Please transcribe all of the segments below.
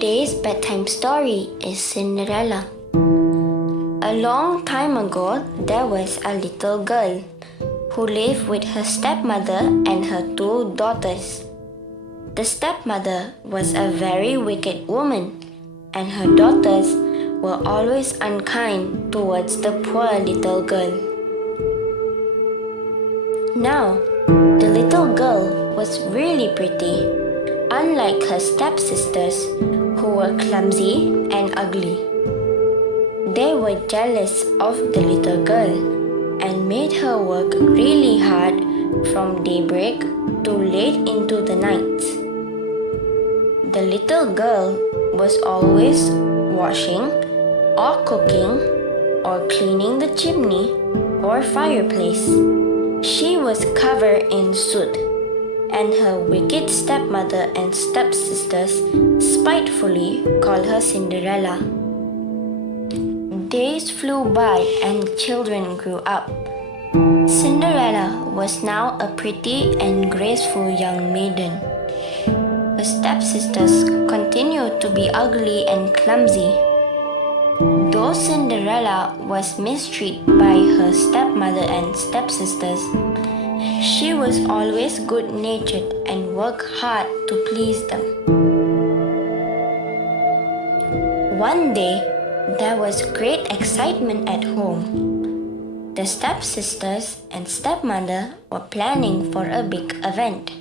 Today's bedtime story is Cinderella. A long time ago, there was a little girl who lived with her stepmother and her two daughters. The stepmother was a very wicked woman, and her daughters were always unkind towards the poor little girl. Now, the little girl was really pretty, unlike her stepsisters, who were clumsy and ugly. They were jealous of the little girl and made her work really hard from daybreak to late into the night. The little girl was always washing or cooking or cleaning the chimney or fireplace. She was covered in soot, and her wicked stepmother and stepsisters spitefully called her Cinderella. Days flew by and children grew up. Cinderella was now a pretty and graceful young maiden. Her stepsisters continued to be ugly and clumsy. Though Cinderella was mistreated by her stepmother and stepsisters, she was always good-natured and worked hard to please them. One day, there was great excitement at home. The stepsisters and stepmother were planning for a big event,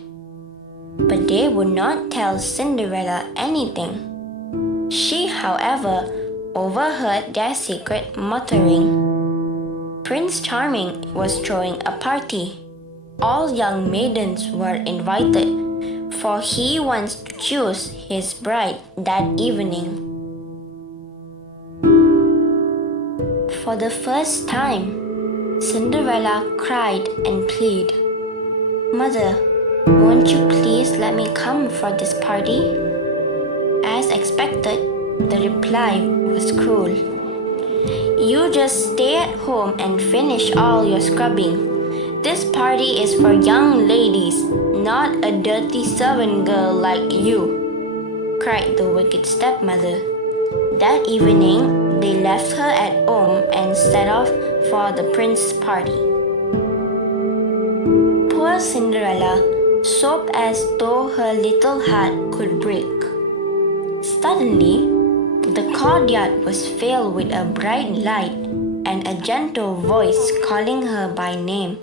but they would not tell Cinderella anything. She, however, overheard their secret muttering. Prince Charming was throwing a party. All young maidens were invited, for he wants to choose his bride that evening. For the first time, Cinderella cried and pleaded, "Mother, won't you please let me come for this party?" As expected, the reply was cruel. "You just stay at home and finish all your scrubbing. This party is for young ladies, not a dirty servant girl like you," cried the wicked stepmother. That evening, they left her at home and set off for the prince's party. Poor Cinderella sobbed as though her little heart could break. Suddenly, the courtyard was filled with a bright light and a gentle voice calling her by name.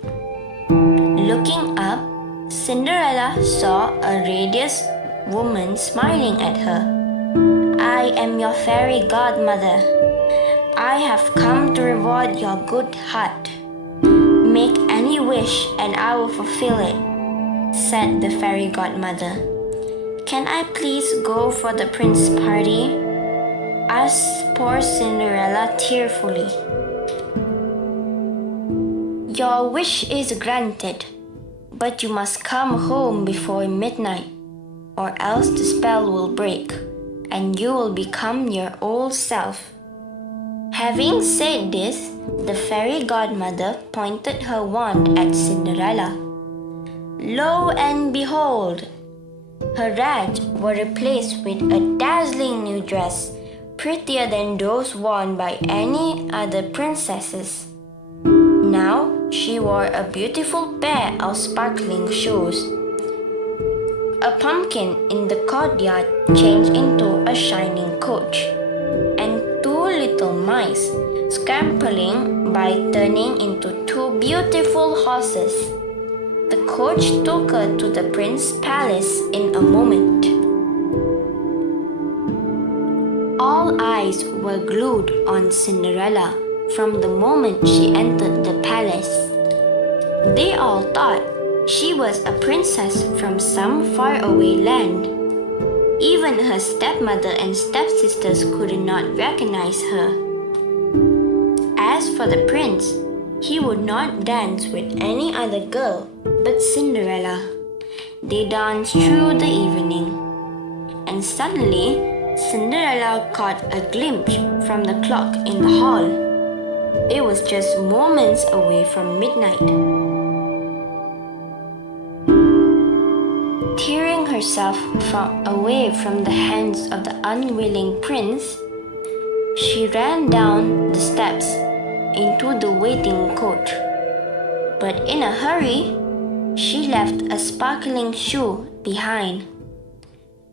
Looking up, Cinderella saw a radiant woman smiling at her. "I am your fairy godmother. I have come to reward your good heart. Make any wish and I will fulfill it," said the fairy godmother. "Can I please go for the prince's party?" asked poor Cinderella tearfully. "Your wish is granted, but you must come home before midnight, or else the spell will break, and you will become your old self." Having said this, the fairy godmother pointed her wand at Cinderella. Lo and behold! Her rags were replaced with a dazzling new dress, prettier than those worn by any other princesses. Now she wore a beautiful pair of sparkling shoes. A pumpkin in the courtyard changed into a shining coach, and two little mice scampering by turning into two beautiful horses. The coach took her to the prince's palace in a moment. All eyes were glued on Cinderella from the moment she entered the palace. They all thought she was a princess from some faraway land. Even her stepmother and stepsisters could not recognize her. As for the prince, he would not dance with any other girl but Cinderella. They danced through the evening, and suddenly Cinderella caught a glimpse from the clock in the hall. It was just moments away from midnight. Tearing her herself away from the hands of the unwilling prince, she ran down the steps into the waiting coach. But in a hurry, she left a sparkling shoe behind.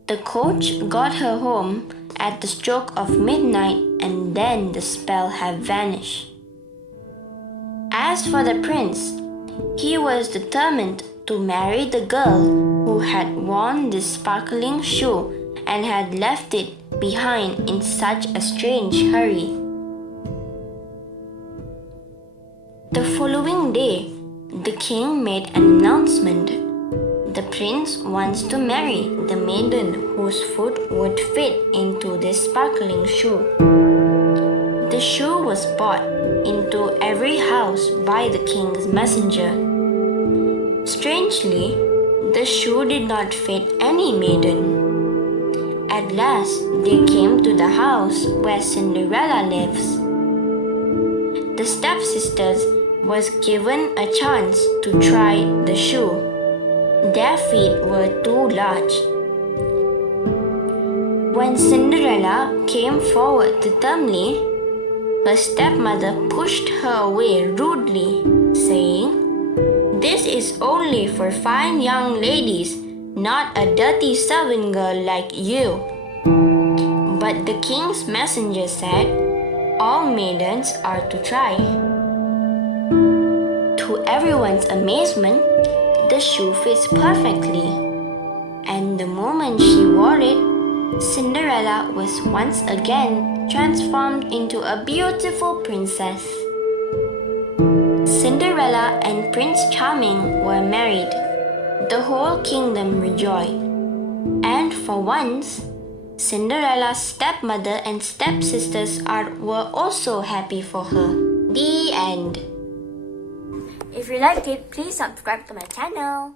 The coach got her home at the stroke of midnight, and then the spell had vanished. As for the prince, he was determined to marry the girl who had worn this sparkling shoe and had left it behind in such a strange hurry. The following day, the king made an announcement. The prince wants to marry the maiden whose foot would fit into this sparkling shoe. The shoe was brought into every house by the king's messenger. Strangely, the shoe did not fit any maiden. At last, they came to the house where Cinderella lives. The stepsisters was given a chance to try the shoe. Their feet were too large. When Cinderella came forward determinedly, her stepmother pushed her away rudely, saying, "This is only for fine young ladies, not a dirty servant girl like you." But the king's messenger said, "All maidens are to try." To everyone's amazement, the shoe fits perfectly, and the moment she wore it, Cinderella was once again transformed into a beautiful princess. Cinderella and Prince Charming were married. The whole kingdom rejoiced, and for once, Cinderella's stepmother and stepsisters were also happy for her. The end. If you liked it, please subscribe to my channel.